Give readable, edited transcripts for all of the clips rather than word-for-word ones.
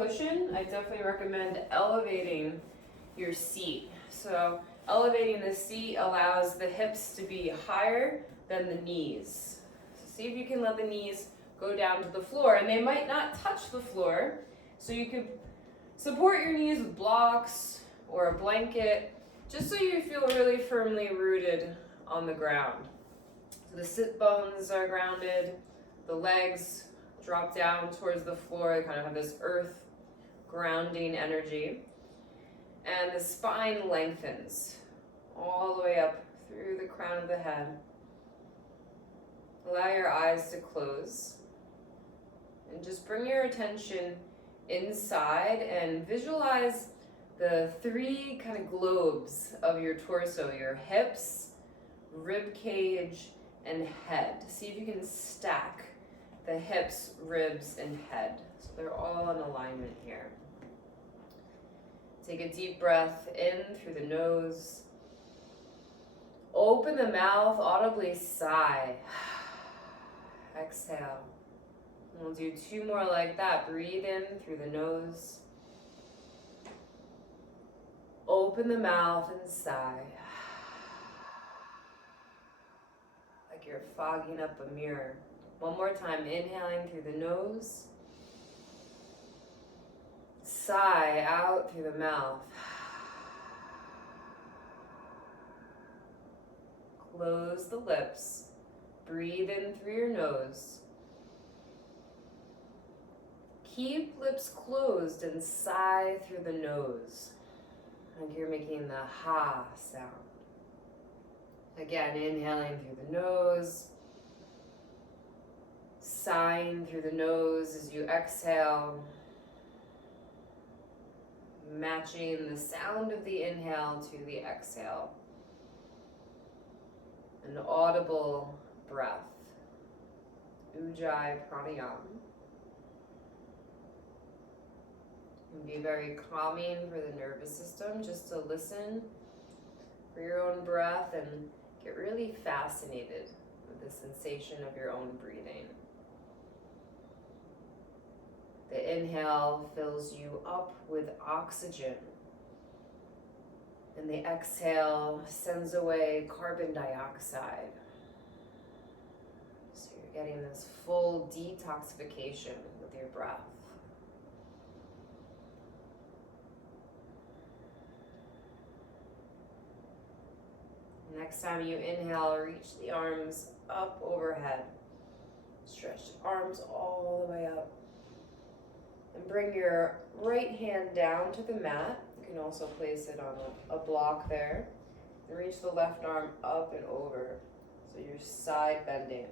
cushion, I definitely recommend elevating your seat. So elevating the seat allows the hips to be higher than the knees. So see if you can let the knees go down to the floor, and they might not touch the floor, so you could support your knees with blocks or a blanket, just so you feel really firmly rooted on the ground. So the sit bones are grounded, the legs drop down towards the floor, they kind of have this earth grounding energy, and the spine lengthens all the way up through the crown of the head. Allow your eyes to close, and just bring your attention inside and visualize the three kind of globes of your torso, your hips, rib cage, and head. See if you can stack the hips, ribs, and head. So they're all in alignment here. Take a deep breath in through the nose. Open the mouth, audibly sigh. Exhale. We'll do 2 more like that. Breathe in through the nose. Open the mouth and sigh. Like you're fogging up a mirror. 1 more time, inhaling through the nose. Sigh out through the mouth. Close the lips. Breathe in through your nose. Keep lips closed and sigh through the nose. Like you're making the ha sound. Again, inhaling through the nose. Sighing through the nose as you exhale. Matching the sound of the inhale to the exhale. An audible breath. Ujjayi pranayama. Can be very calming for the nervous system, just to listen for your own breath and get really fascinated with the sensation of your own breathing. The inhale fills you up with oxygen, and the exhale sends away carbon dioxide. So you're getting this full detoxification with your breath. Next time you inhale, reach the arms up overhead. Stretch the arms all the way up. And bring your right hand down to the mat. You can also place it on a block there. And reach the left arm up and over. So you're side bending.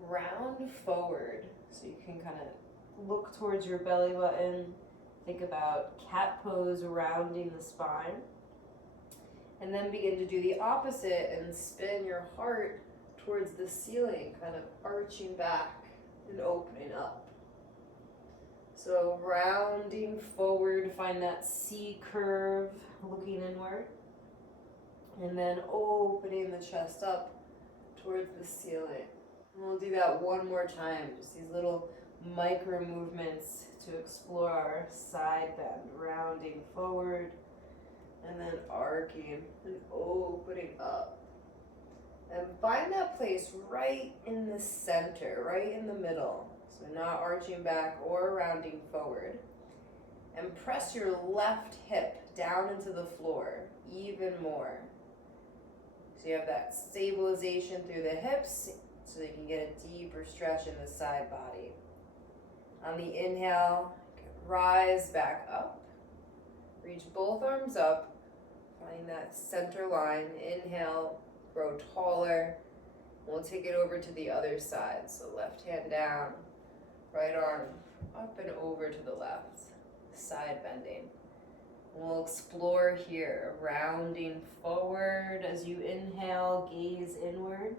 Round forward. So you can kind of look towards your belly button. Think about cat pose, rounding the spine. And then begin to do the opposite and spin your heart towards the ceiling, kind of arching back and opening up. So rounding forward, find that C curve, looking inward. And then opening the chest up towards the ceiling. And we'll do that 1 more time, just these little micro movements to explore our side bend, rounding forward. And then arcing and opening up. And find that place right in the center, right in the middle. So not arching back or rounding forward. And press your left hip down into the floor even more. So you have that stabilization through the hips so you can get a deeper stretch in the side body. On the inhale, rise back up. Reach both arms up. Find that center line. Inhale, grow taller. We'll take it over to the other side. So left hand down, right arm up and over to the left. Side bending. We'll explore here, rounding forward as you inhale, gaze inward.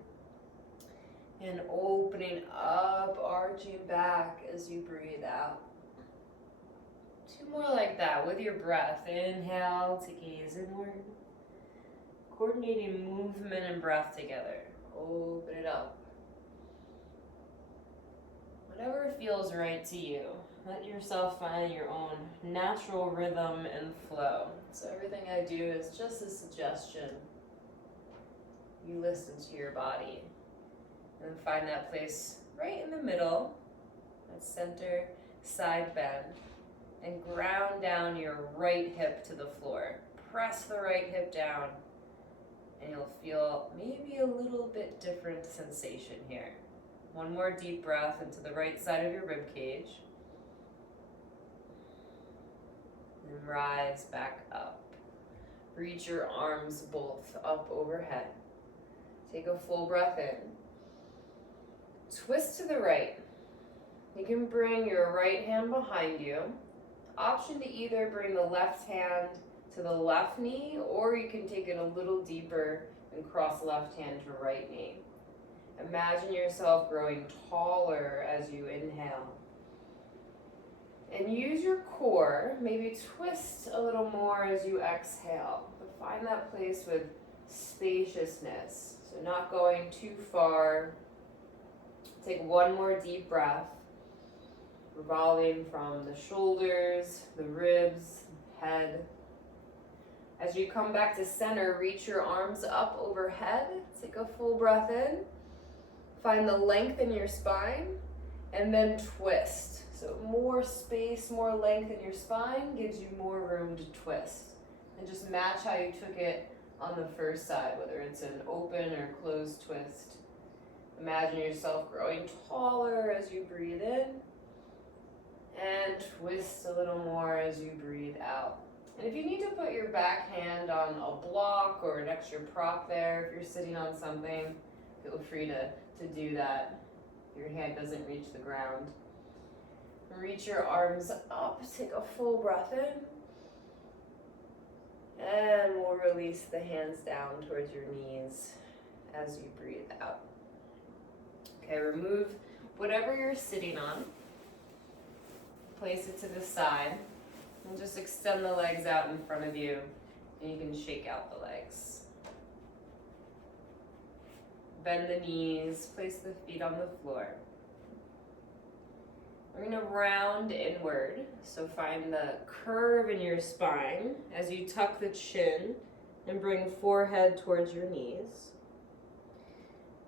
And opening up, arching back as you breathe out. 2 more like that with your breath. Inhale to gaze inward. Coordinating movement and breath together. Open it up. Whatever feels right to you. Let yourself find your own natural rhythm and flow. So everything I do is just a suggestion. You listen to your body and find that place right in the middle, that center side bend, and ground down your right hip to the floor. Press the right hip down, and you'll feel maybe a little bit different sensation here. One more deep breath into the right side of your rib cage. And rise back up. Reach your arms both up overhead. Take a full breath in. Twist to the right. You can bring your right hand behind you. Option to either bring the left hand to the left knee, or you can take it a little deeper and cross left hand to right knee. Imagine yourself growing taller as you inhale. And use your core, maybe twist a little more as you exhale. But find that place with spaciousness. So not going too far. Take one more deep breath. Revolving from the shoulders, the ribs, head. As you come back to center, reach your arms up overhead. Take a full breath in. Find the length in your spine, and then twist. So more space, more length in your spine gives you more room to twist. And just match how you took it on the first side, whether it's an open or closed twist. Imagine yourself growing taller as you breathe in, and twist a little more as you breathe out. And if you need to put your back hand on a block or an extra prop there, if you're sitting on something, feel free to do that. Your hand doesn't reach the ground. Reach your arms up, take a full breath in, and we'll release the hands down towards your knees as you breathe out. Okay, remove whatever you're sitting on, place it to the side, and just extend the legs out in front of you, and you can shake out the legs. Bend the knees, place the feet on the floor. We're going to round inward, so find the curve in your spine as you tuck the chin and bring forehead towards your knees.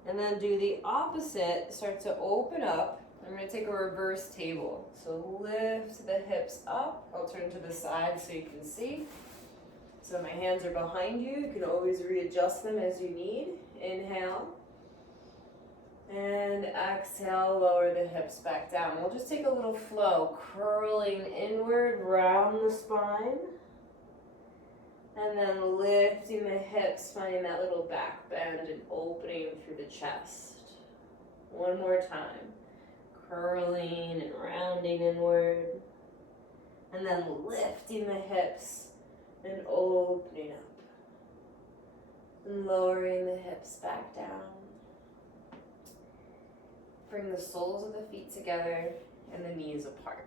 And then do the opposite, start to open up. I'm going to take a reverse table. So lift the hips up. I'll turn to the side so you can see. So my hands are behind you. You can always readjust them as you need. Inhale. And exhale, lower the hips back down. We'll just take a little flow, curling inward, round the spine. And then lifting the hips, finding that little back bend and opening through the chest. One more time. Curling and rounding inward. And then lifting the hips and opening up. And lowering the hips back down. Bring the soles of the feet together and the knees apart.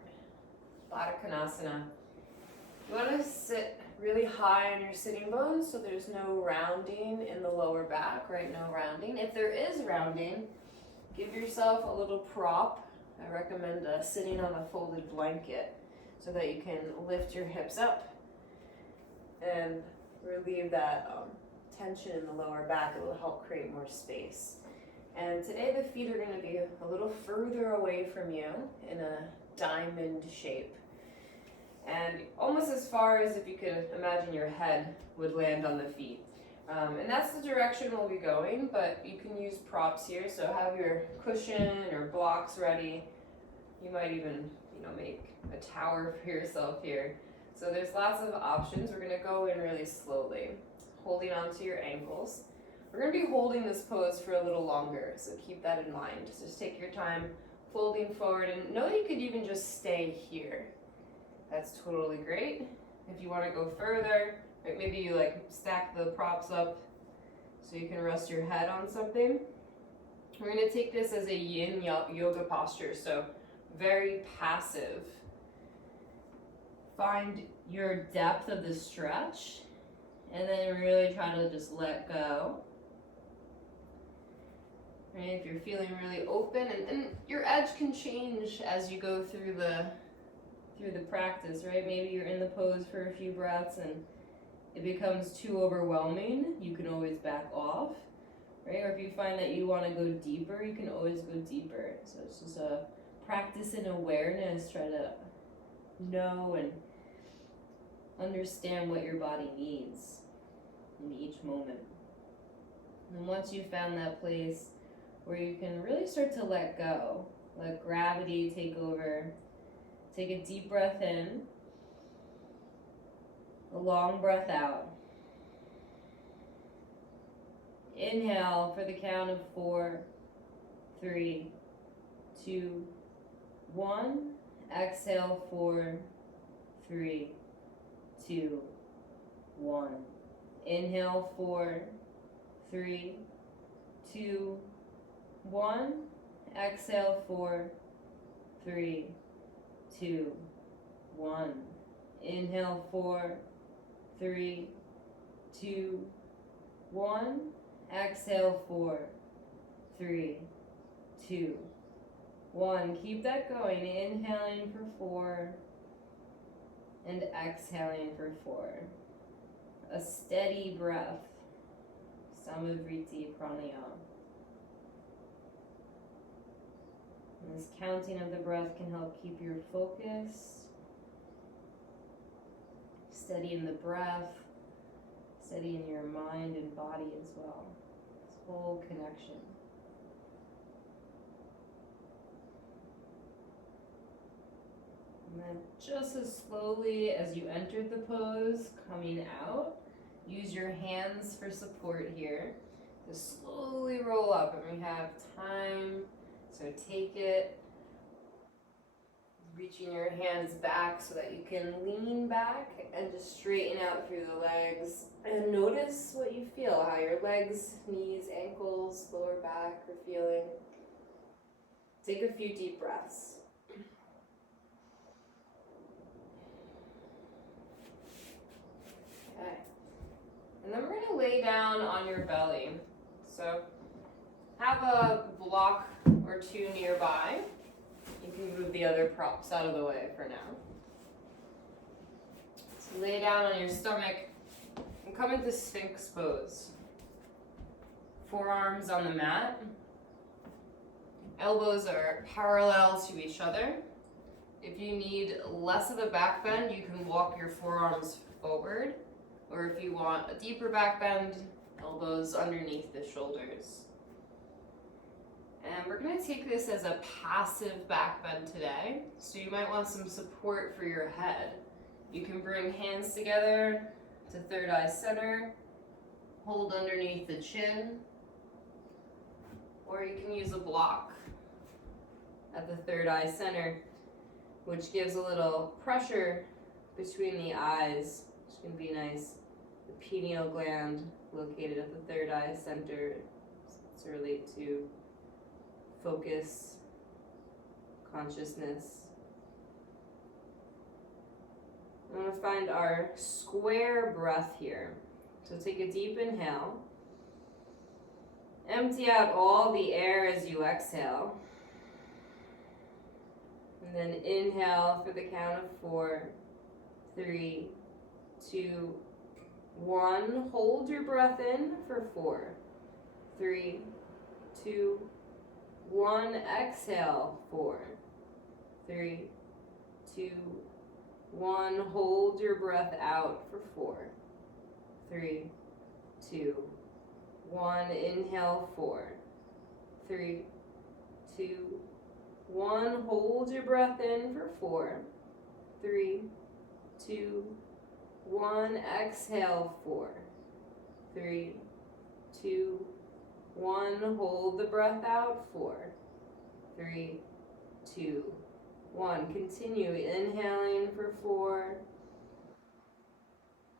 Baddha Konasana. You want to sit really high on your sitting bones so there's no rounding in the lower back, right? No rounding. If there is rounding, give yourself a little prop. I recommend sitting on a folded blanket so that you can lift your hips up and relieve that tension in the lower back. It will help create more space. And today the feet are going to be a little further away from you in a diamond shape. And almost as far as if you could imagine your head would land on the feet. And that's the direction we'll be going, but you can use props here. So have your cushion or blocks ready. You might even, make a tower for yourself here. So there's lots of options. We're going to go in really slowly, holding onto your ankles. We're going to be holding this pose for a little longer, so keep that in mind. Just take your time folding forward, and know that you could even just stay here. That's totally great. If you want to go further, right, maybe you stack the props up so you can rest your head on something. We're going to take this as a yin yoga posture, so very passive. Find your depth of the stretch, and then really try to just let go. right? If you're feeling really open, and your edge can change as you go through the practice, right? Maybe you're in the pose for a few breaths and it becomes too overwhelming, you can always back off, right? Or if you find that you want to go deeper, you can always go deeper. So it's just a practice in awareness. Try to know and understand what your body needs in each moment. And once you've found that place where you can really start to let go, let gravity take over, take a deep breath in, a long breath out. Inhale for the count of 4, 3, 2, 1. Exhale, 4, 3, 2, 1. Inhale, 4, 3, 2, 1. Exhale, 4, 3, 2, 1. Inhale, 4, 3, 2, 1. Exhale, 4, 3, 2, 1. Keep that going. Inhaling for 4 and exhaling for 4. A steady breath. Samavriti pranayama. And this counting of the breath can help keep your focus. Steady in the breath, steady in your mind and body as well. This whole connection. And then just as slowly as you entered the pose, coming out, use your hands for support here. To slowly roll up, and we have time, so take it. Reaching your hands back so that you can lean back and just straighten out through the legs. And notice what you feel, how your legs, knees, ankles, lower back are feeling. Take a few deep breaths. Okay. And then we're going to lay down on your belly. So have a block or two nearby. You can move the other props out of the way for now. So lay down on your stomach and come into Sphinx pose. Forearms on the mat. Elbows are parallel to each other. If you need less of a back bend, you can walk your forearms forward. Or if you want a deeper back bend, elbows underneath the shoulders. And we're going to take this as a passive back bend today. So you might want some support for your head. You can bring hands together to third eye center, hold underneath the chin, or you can use a block at the third eye center, which gives a little pressure between the eyes, which can be nice. The pineal gland located at the third eye center. It's relate to focus, consciousness. I'm going to find our square breath here. So take a deep inhale. Empty out all the air as you exhale. And then inhale for the count of 4, 3, 2, 1. Hold your breath in for 4, 3, 2, 1. Exhale, 4, 3, 2, 1. Hold your breath out for 4, 3, 2, 1. Inhale, 4, 3, 2, 1. Hold your breath in for 4, 3, 2, 1. Exhale, 4, 3, 2, 1. Hold the breath out. 4, 3, 2, 1. Continue inhaling for 4.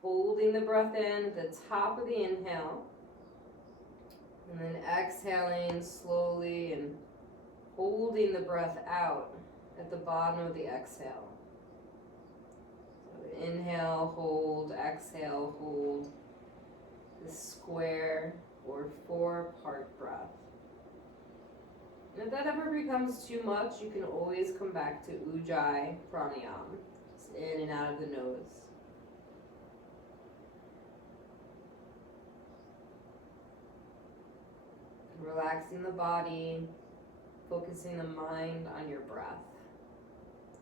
Holding the breath in at the top of the inhale. And then exhaling slowly and holding the breath out at the bottom of the exhale. So inhale, hold, exhale, hold. The square or 4-part breath. And if that ever becomes too much, you can always come back to Ujjayi Pranayama. Just in and out of the nose. Relaxing the body, focusing the mind on your breath.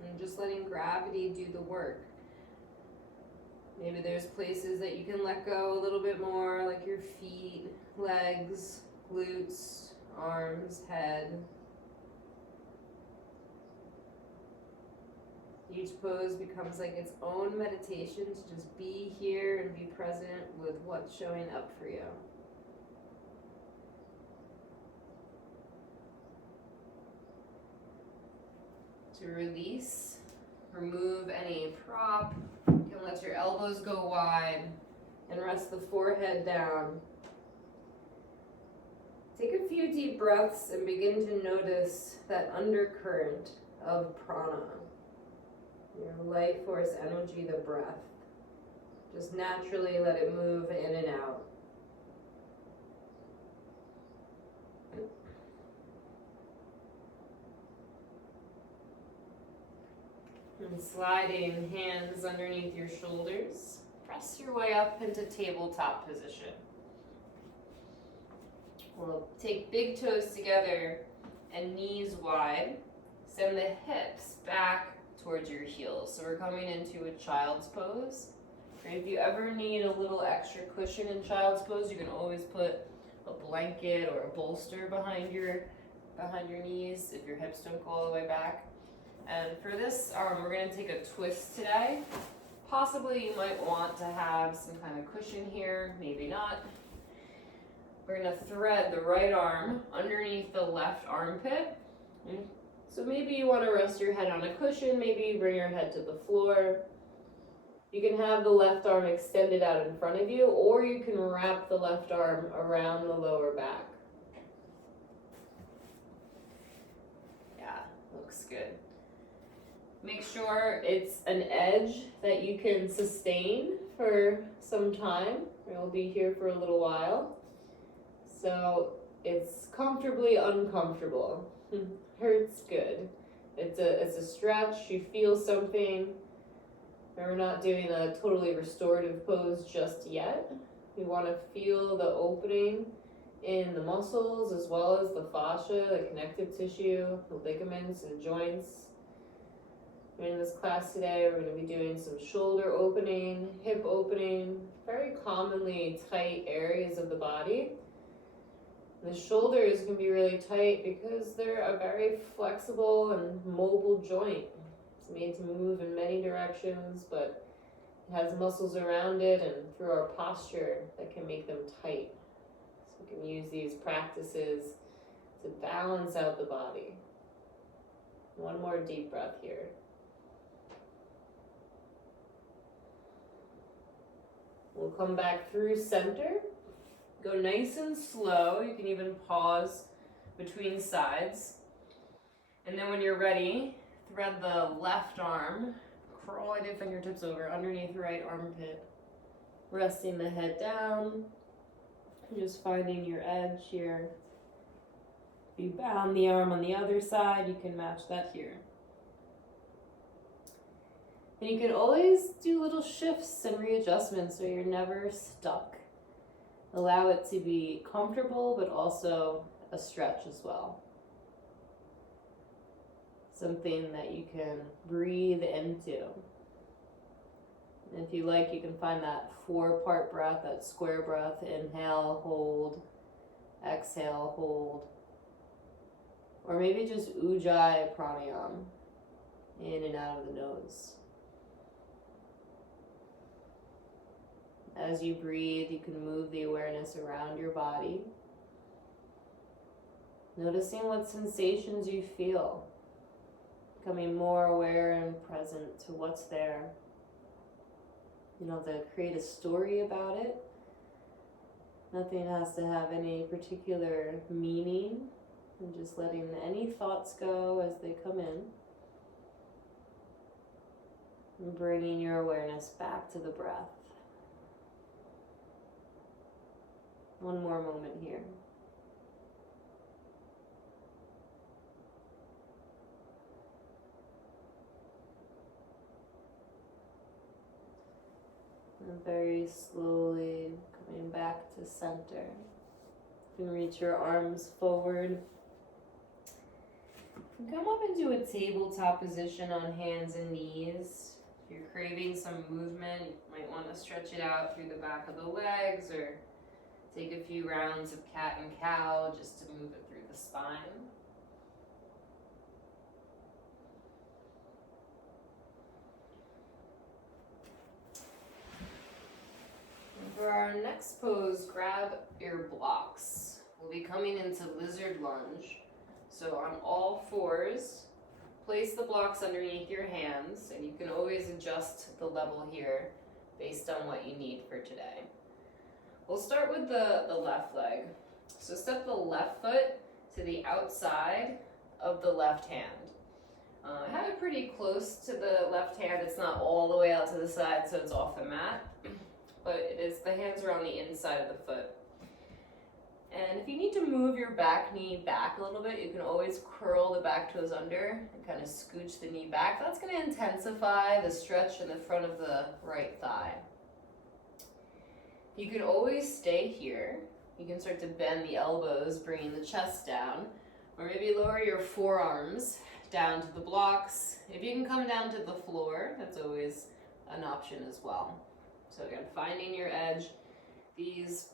And just letting gravity do the work. Maybe there's places that you can let go a little bit more, like your feet, legs, glutes, arms, head. Each pose becomes like its own meditation to just be here and be present with what's showing up for you. To release, remove any prop. You can let your elbows go wide and rest the forehead down. Take a few deep breaths and begin to notice that undercurrent of prana, your life force energy, the breath. Just naturally let it move in and out. And sliding hands underneath your shoulders, press your way up into tabletop position. We'll take big toes together and knees wide. Send the hips back towards your heels. So we're coming into a child's pose. If you ever need a little extra cushion in child's pose, you can always put a blanket or a bolster behind your knees if your hips don't go all the way back. And for this arm, we're going to take a twist today. Possibly you might want to have some kind of cushion here, maybe not. We're going to thread the right arm underneath the left armpit. So maybe you want to rest your head on a cushion, maybe you bring your head to the floor. You can have the left arm extended out in front of you, or you can wrap the left arm around the lower back. Yeah, looks good. Make sure it's an edge that you can sustain for some time. We'll be here for a little while. So it's comfortably uncomfortable. Hurts good. It's a stretch, you feel something. We're not doing a totally restorative pose just yet. We want to feel the opening in the muscles as well as the fascia, the connective tissue, the ligaments and joints. In this class today, we're going to be doing some shoulder opening, hip opening, very commonly tight areas of the body. The shoulders can be really tight because they're a very flexible and mobile joint. It's made to move in many directions, but it has muscles around it and through our posture that can make them tight. So we can use these practices to balance out the body. One more deep breath here. We'll come back through center. Go nice and slow. You can even pause between sides. And then when you're ready, thread the left arm, crawling your fingertips over underneath the right armpit. Resting the head down. Just finding your edge here. If you bound the arm on the other side, you can match that here. And you can always do little shifts and readjustments so you're never stuck. Allow it to be comfortable, but also a stretch as well. Something that you can breathe into. And if you like, you can find that 4-part breath, that square breath. Inhale, hold, exhale, hold. Or maybe just Ujjayi Pranayama, in and out of the nose. As you breathe, you can move the awareness around your body, noticing what sensations you feel, becoming more aware and present to what's there. You don't have to create a story about it. Nothing has to have any particular meaning, and just letting any thoughts go as they come in. And bringing your awareness back to the breath. One more moment here. And very slowly coming back to center. You can reach your arms forward. Come up into a tabletop position on hands and knees. If you're craving some movement, you might want to stretch it out through the back of the legs or take a few rounds of cat and cow just to move it through the spine. And for our next pose, grab your blocks. We'll be coming into lizard lunge. So on all fours, place the blocks underneath your hands, and you can always adjust the level here based on what you need for today. We'll start with the left leg. So step the left foot to the outside of the left hand. Have it pretty close to the left hand. It's not all the way out to the side, so it's off the mat, but the hands are on the inside of the foot. And if you need to move your back knee back a little bit, you can always curl the back toes under and kind of scooch the knee back. That's going to intensify the stretch in the front of the right thigh. You can always stay here. You can start to bend the elbows, bringing the chest down, or maybe lower your forearms down to the blocks. If you can come down to the floor, that's always an option as well. So again, finding your edge. These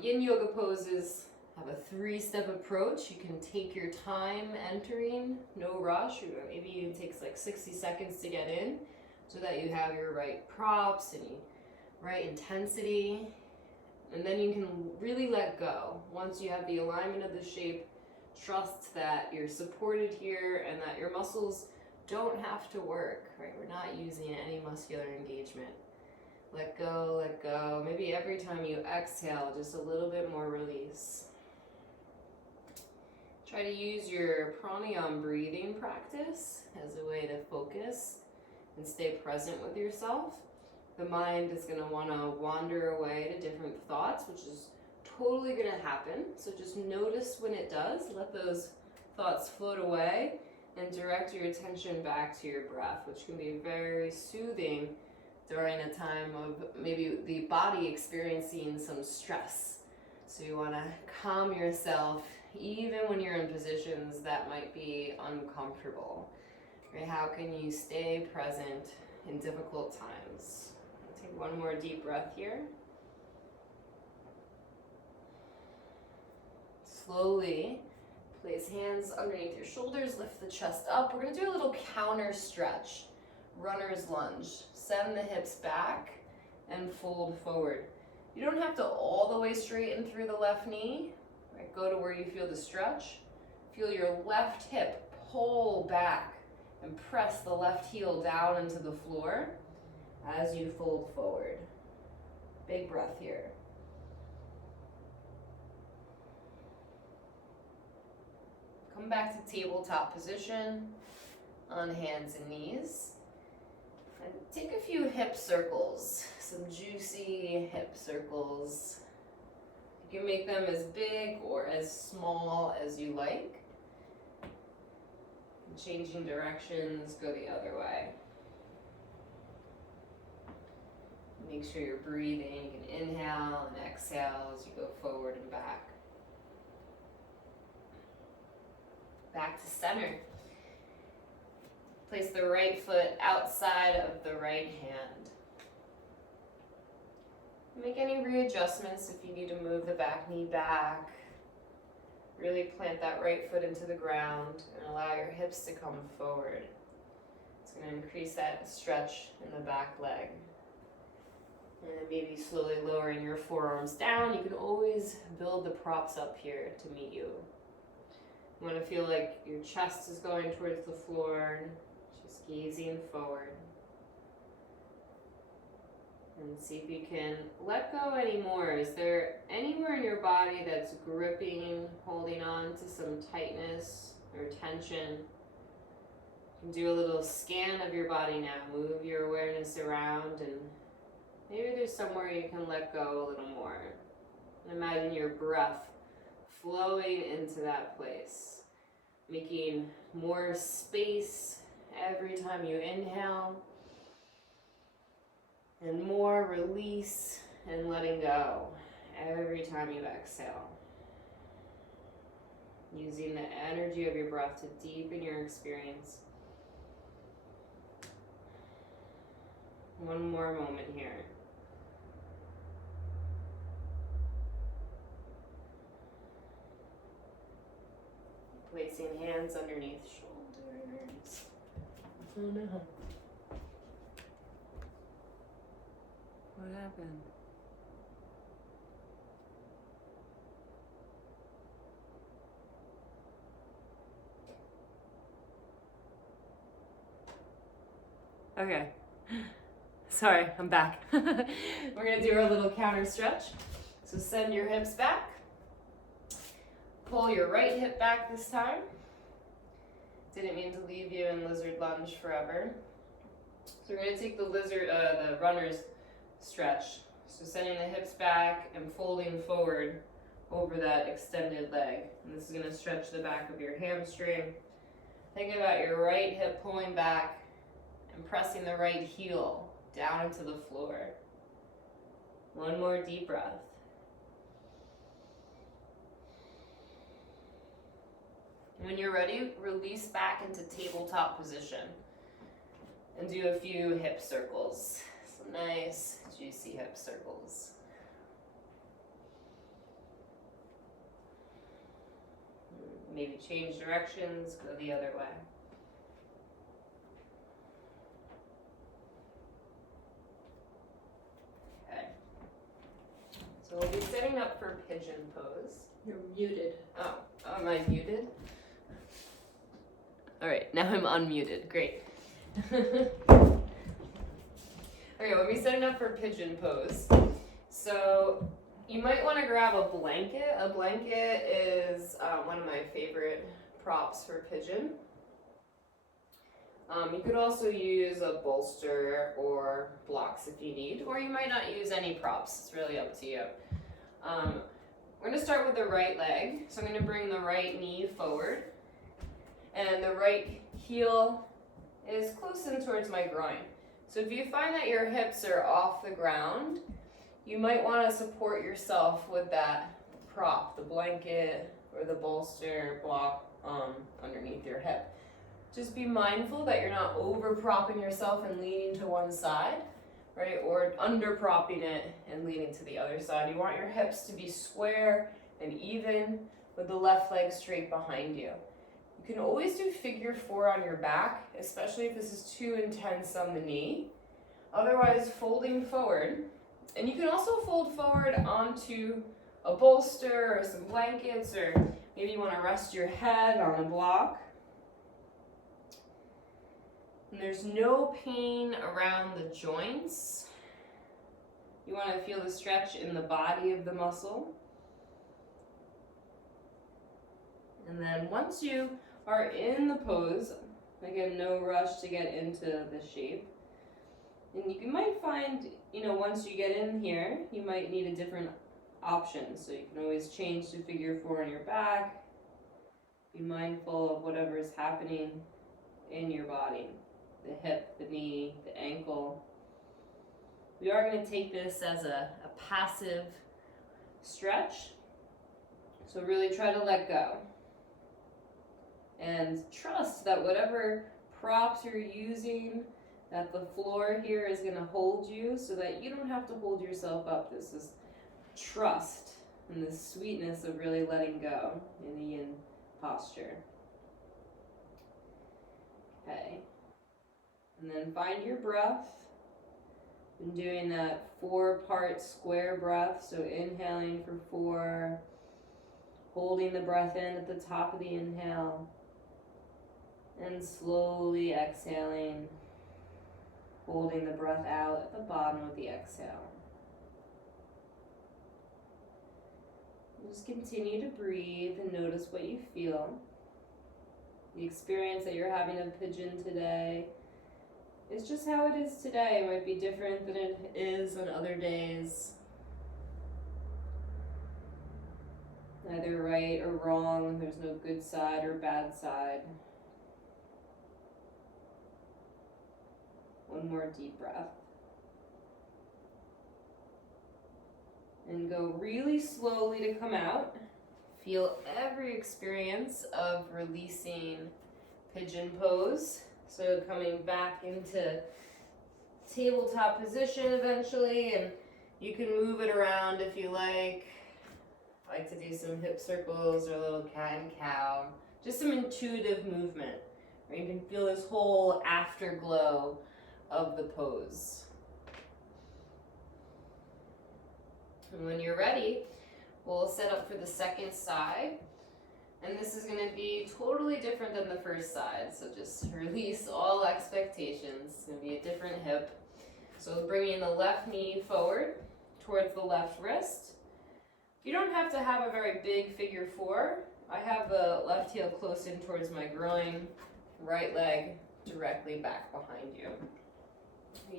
yin yoga poses have a 3-step approach. You can take your time entering, no rush, or maybe it takes like 60 seconds to get in so that you have your right props and right intensity. And then you can really let go. Once you have the alignment of the shape, trust that you're supported here and that your muscles don't have to work, right? We're not using any muscular engagement. Let go, let go. Maybe every time you exhale, just a little bit more release. Try to use your pranayama breathing practice as a way to focus and stay present with yourself. The mind is going to want to wander away to different thoughts, which is totally going to happen. So just notice when it does. Let those thoughts float away and direct your attention back to your breath, which can be very soothing during a time of maybe the body experiencing some stress. So you want to calm yourself even when you're in positions that might be uncomfortable. Right? How can you stay present in difficult times? Take one more deep breath here. Slowly place hands underneath your shoulders, lift the chest up. We're going to do a little counter stretch. Runner's lunge. Send the hips back and fold forward. You don't have to all the way straighten through the left knee. Right? Go to where you feel the stretch. Feel your left hip pull back and press the left heel down into the floor as you fold forward. Big breath here. Come back to tabletop position on hands and knees. And take a few hip circles, some juicy hip circles. You can make them as big or as small as you like. And changing directions, go the other way. Make sure you're breathing. You can inhale and exhale as you go forward and back. Back to center. Place the right foot outside of the right hand. Make any readjustments if you need to move the back knee back. Really plant that right foot into the ground and allow your hips to come forward. It's going to increase that stretch in the back leg. And then maybe slowly lowering your forearms down. You can always build the props up here to meet you. You want to feel like your chest is going towards the floor. Just gazing forward. And see if you can let go anymore. Is there anywhere in your body that's gripping, holding on to some tightness or tension? You can do a little scan of your body now. Move your awareness around and maybe there's somewhere you can let go a little more. And imagine your breath flowing into that place, making more space every time you inhale And more release and letting go every time you exhale. Using the energy of your breath to deepen your experience. One more moment here. Placing hands underneath shoulders. Oh no. What happened? Okay. Sorry, I'm back. We're gonna do our little counter stretch. So send your hips back. Pull your right hip back this time. Didn't mean to leave you in lizard lunge forever. So we're gonna take the runner's stretch. So sending the hips back and folding forward over that extended leg. And this is gonna stretch the back of your hamstring. Think about your right hip pulling back and pressing the right heel down into the floor. One more deep breath. When you're ready, release back into tabletop position and do a few hip circles. Some nice, juicy hip circles. Maybe change directions, go the other way. Okay. So we'll be setting up for pigeon pose. You're muted. Oh, am I muted? All right, now I'm unmuted. Great. Okay, we'll be setting up for pigeon pose. So you might want to grab a blanket. A blanket is one of my favorite props for pigeon. You could also use a bolster or blocks if you need, or you might not use any props. It's really up to you. We're going to start with the right leg. So I'm going to bring the right knee forward, and the right heel is close in towards my groin. So if you find that your hips are off the ground, you might want to support yourself with that prop, the blanket or the bolster block underneath your hip. Just be mindful that you're not over propping yourself and leaning to one side, right? Or under propping it and leaning to the other side. You want your hips to be square and even with the left leg straight behind you. You can always do figure 4 on your back, especially if this is too intense on the knee. Otherwise, folding forward. And you can also fold forward onto a bolster or some blankets, or maybe you want to rest your head on a block. And there's no pain around the joints. You want to feel the stretch in the body of the muscle. And then once you are in the pose, again, no rush to get into the shape. And you might find, once you get in here, you might need a different option. So you can always change to figure 4 on your back. Be mindful of whatever is happening in your body. The hip, the knee, the ankle. We are going to take this as a passive stretch. So really try to let go. And trust that whatever props you're using, that the floor here is going to hold you so that you don't have to hold yourself up. This is trust and the sweetness of really letting go in the yin posture. Okay. And then find your breath. Been doing that 4-part square breath. So inhaling for 4, holding the breath in at the top of the inhale, and slowly exhaling, holding the breath out at the bottom of the exhale. Just continue to breathe and notice what you feel. The experience that you're having of pigeon today is just how it is today. It might be different than it is on other days. Neither right or wrong. There's no good side or bad side. One more deep breath. And go really slowly to come out. Feel every experience of releasing pigeon pose. So coming back into tabletop position eventually, and you can move it around if you like. I like to do some hip circles or a little cat and cow. Just some intuitive movement where you can feel this whole afterglow of the pose. And when you're ready, we'll set up for the second side. And this is going to be totally different than the first side. So just release all expectations. It's going to be a different hip. So bringing the left knee forward towards the left wrist. You don't have to have a very big figure four. I have the left heel close in towards my groin, right leg directly back behind you.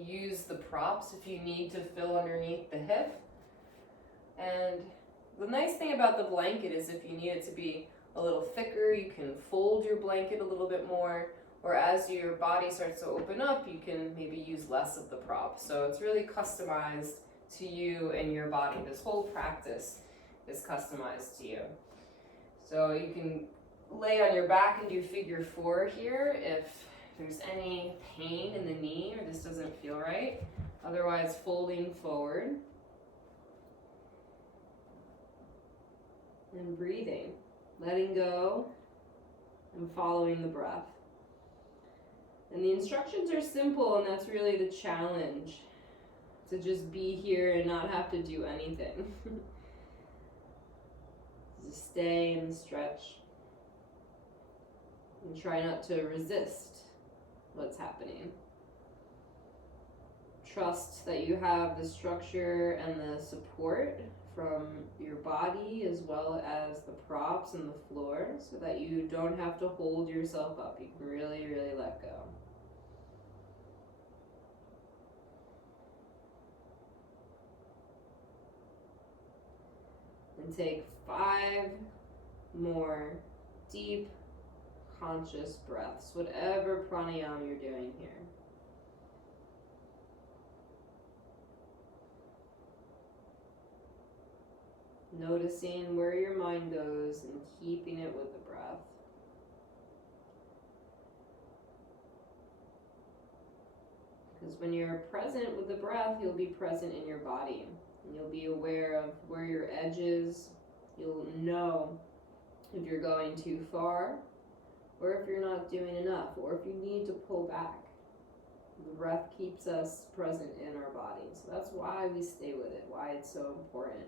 Use the props if you need to fill underneath the hip. And the nice thing about the blanket is if you need it to be a little thicker, you can fold your blanket a little bit more, or as your body starts to open up, you can maybe use less of the prop. So it's really customized to you and your body. This whole practice is customized to you. So you can lay on your back and do figure four here if there's any pain in the knee or this doesn't feel right. Otherwise, folding forward. And breathing, letting go, and following the breath. And the instructions are simple, and that's really the challenge, to just be here and not have to do anything. Just stay and stretch. And try not to resist what's happening. Trust that you have the structure and the support from your body as well as the props and the floor so that you don't have to hold yourself up. You can really, really let go. And take 5 more deep, conscious breaths, whatever pranayama you're doing here. Noticing where your mind goes and keeping it with the breath. Because when you're present with the breath, you'll be present in your body. And you'll be aware of where your edge is. You'll know if you're going too far, or if you're not doing enough, or if you need to pull back. The breath keeps us present in our body. So that's why we stay with it, why it's so important.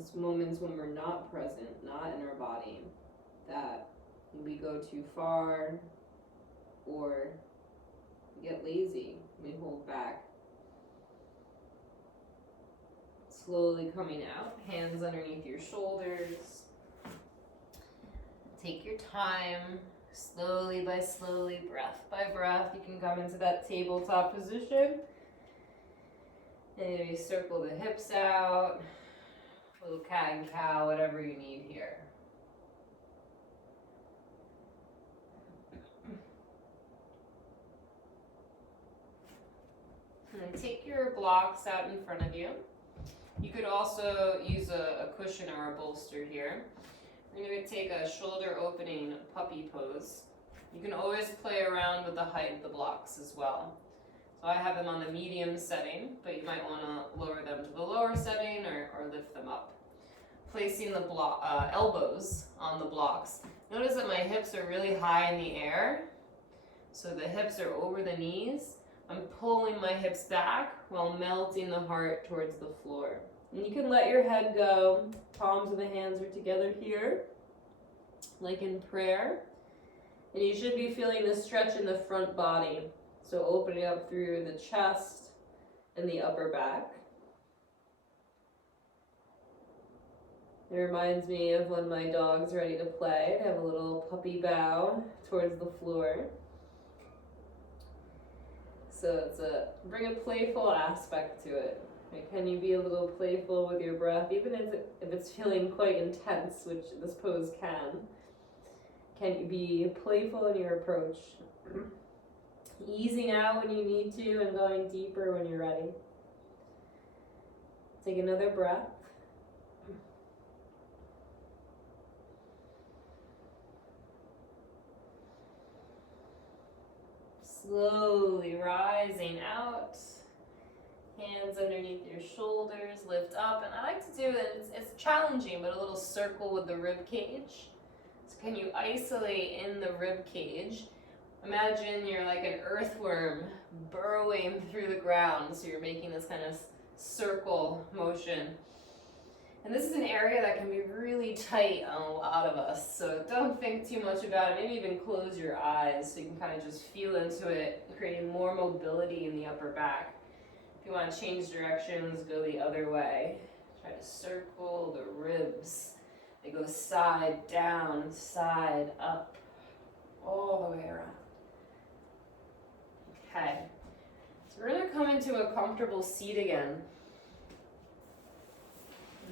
It's moments when we're not present, not in our body, that we go too far or we get lazy, we hold back. Slowly coming out, hands underneath your shoulders. Take your time, slowly by slowly, breath by breath. You can come into that tabletop position. And maybe circle the hips out. Little cat and cow, whatever you need here. And then take your blocks out in front of you. You could also use a cushion or a bolster here. We're going to take a shoulder opening puppy pose. You can always play around with the height of the blocks as well. So I have them on the medium setting, but you might want to lower them to the lower setting or lift them up. Placing the elbows on the blocks. Notice that my hips are really high in the air. So the hips are over the knees. I'm pulling my hips back while melting the heart towards the floor. And you can let your head go. Palms of the hands are together here, like in prayer. And you should be feeling the stretch in the front body. So opening up through the chest and the upper back. It reminds me of when my dog's ready to play. They have a little puppy bow towards the floor. So bring a playful aspect to it. Like, can you be a little playful with your breath, even if it's feeling quite intense, which this pose can? Can you be playful in your approach? Easing out when you need to and going deeper when you're ready. Take another breath. Slowly rising out. Hands underneath your shoulders, lift up. And I like to do it, it's challenging, but a little circle with the rib cage. So can you isolate in the rib cage? Imagine you're like an earthworm burrowing through the ground. So you're making this kind of circle motion. And this is an area that can be really tight on a lot of us. So don't think too much about it. Maybe even close your eyes so you can kind of just feel into it, creating more mobility in the upper back. If you want to change directions, go the other way. Try to circle the ribs. They go side down, side up, all the way around. Okay, so we're going to come into a comfortable seat again.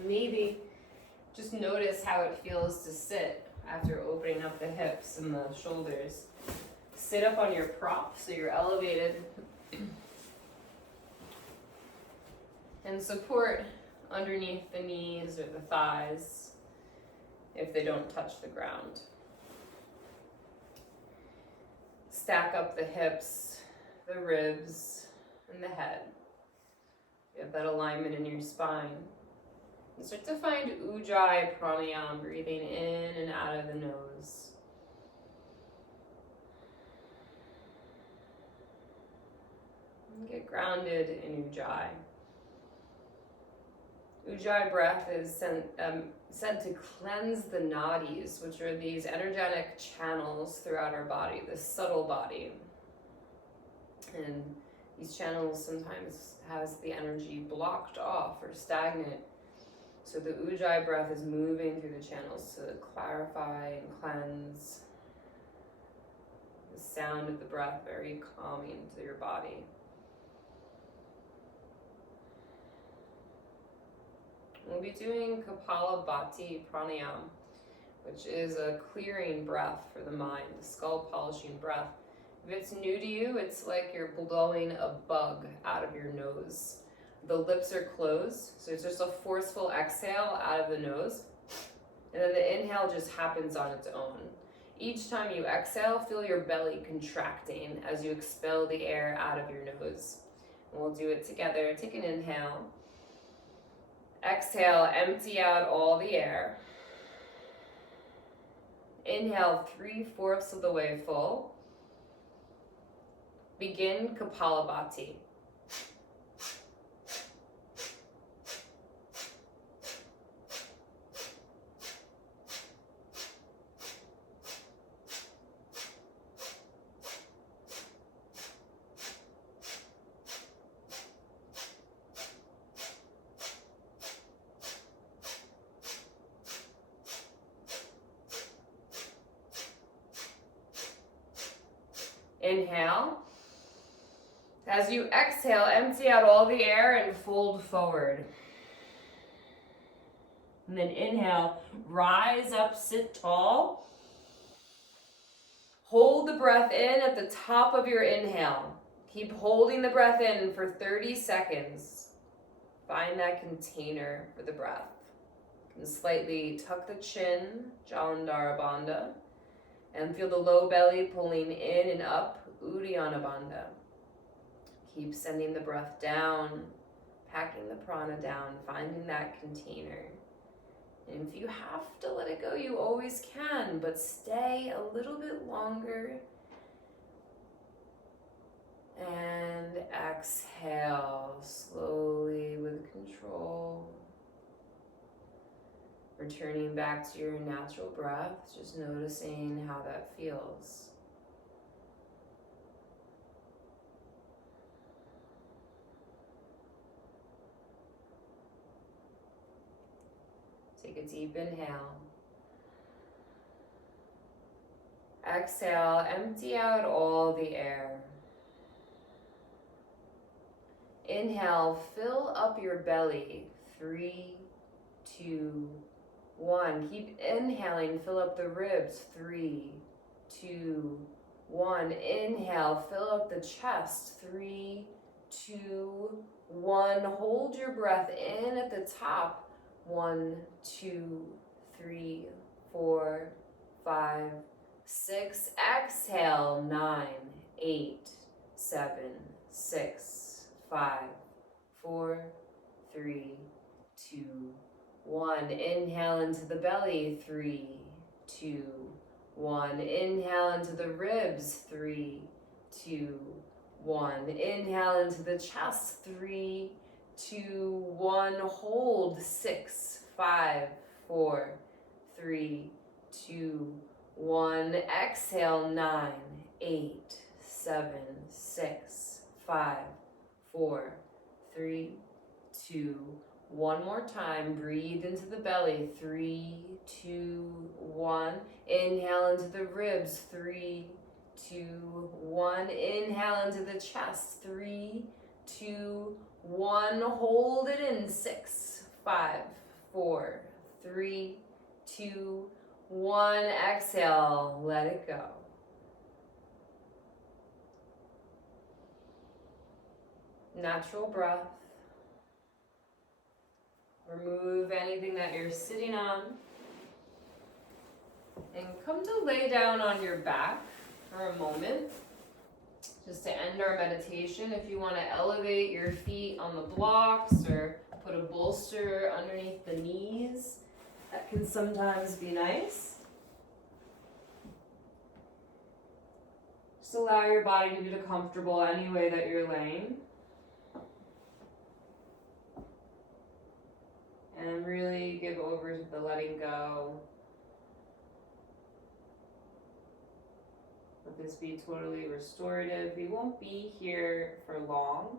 Maybe just notice how it feels to sit after opening up the hips and the shoulders. Sit up on your prop so you're elevated. And support underneath the knees or the thighs if they don't touch the ground. Stack up the hips, the ribs, and the head. You have that alignment in your spine. And start to find Ujjayi pranayama, breathing in and out of the nose. And get grounded in Ujjayi. Ujjayi breath is said to cleanse the nadis, which are these energetic channels throughout our body, this subtle body. And these channels sometimes has the energy blocked off or stagnant. So the Ujjayi breath is moving through the channels to clarify and cleanse. The sound of the breath very calming to your body. We'll be doing Kapalabhati pranayama, which is a clearing breath for the mind, the skull polishing breath. If it's new to you, it's like you're blowing a bug out of your nose. The lips are closed, so it's just a forceful exhale out of the nose. And then the inhale just happens on its own. Each time you exhale, feel your belly contracting as you expel the air out of your nose. And we'll do it together. Take an inhale. Exhale, empty out all the air. Inhale 3/4 of the way full. Begin Kapalabhati. Inhale. As you exhale, empty out all the air and fold forward. And then inhale, rise up, sit tall. Hold the breath in at the top of your inhale. Keep holding the breath in for 30 seconds. Find that container for the breath. You can slightly tuck the chin, Jalandhara Bandha. And feel the low belly pulling in and up, Uddiyana Bandha. Keep sending the breath down, packing the prana down, finding that container. And if you have to let it go, you always can, but stay a little bit longer. And exhale slowly with control. Returning back to your natural breath, just noticing how that feels. Take a deep inhale. Exhale, empty out all the air. Inhale, fill up your belly. 3, 2, 1. Keep inhaling, fill up the ribs. 3, 2, 1. Inhale, fill up the chest. 3, 2, 1. Hold your breath in at the top. 1, 2, 3, 4, 5, 6. Exhale. 9, 8, 7, 6, 5, 4, 3, 2, 1. Inhale into the belly. 3, 2, 1. Inhale into the ribs. 3, 2, 1. Inhale into the chest. 3, 2, 1. Hold. 6, 5, 4, 3, 2, 1. Exhale. 9, 8, 7, 6, 5, 4, 3, 2, 1 more time. Breathe into the belly. 3, 2, 1. Inhale into the ribs. 3, 2, 1. Inhale into the chest. 3, 2, 1. Hold it in. 6, 5, 4, 3, 2, 1. Exhale. Let it go. Natural breath. Remove anything that you're sitting on. And come to lay down on your back for a moment. Just to end our meditation, if you want to elevate your feet on the blocks or put a bolster underneath the knees, that can sometimes be nice. Just allow your body to be comfortable any way that you're laying. And really give over to the letting go. Let this be totally restorative. We won't be here for long.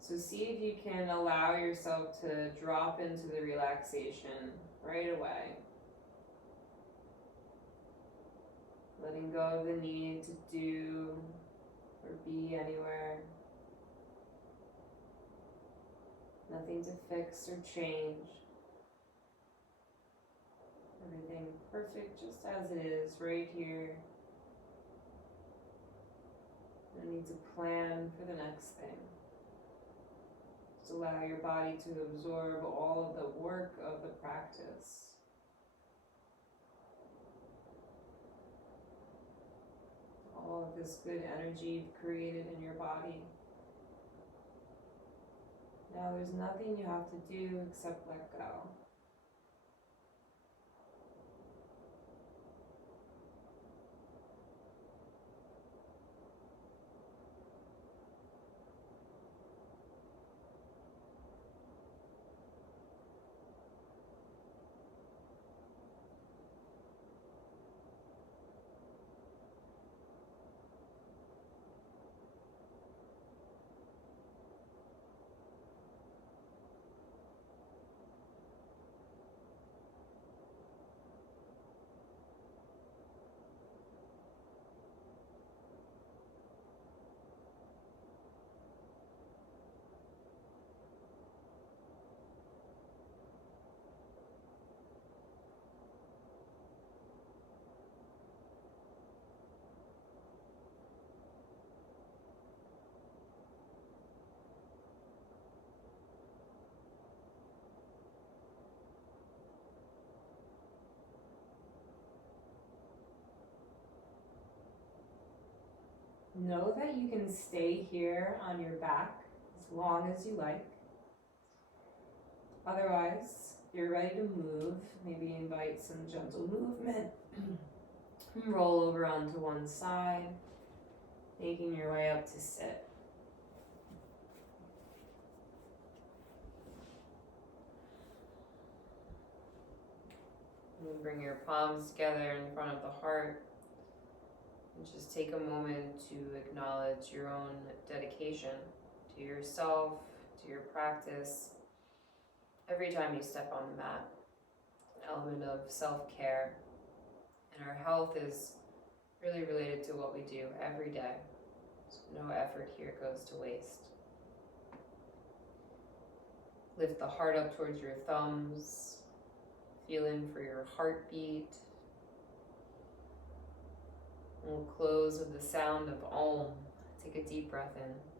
So see if you can allow yourself to drop into the relaxation right away. Letting go of the need to do or be anywhere. Nothing to fix or change. Everything perfect just as it is right here. No need to plan for the next thing. Just allow your body to absorb all of the work of the practice. All of this good energy you've created in your body. Now there's nothing you have to do except let go. Know that you can stay here on your back as long as you like. Otherwise, you're ready to move. Maybe invite some gentle movement. Roll over onto one side, making your way up to sit. And bring your palms together in front of the heart. And just take a moment to acknowledge your own dedication to yourself, to your practice. Every time you step on the mat, an element of self-care. And our health is really related to what we do every day. So no effort here goes to waste. Lift the heart up towards your thumbs. Feel in for your heartbeat. And we'll close with the sound of Om. Take a deep breath in.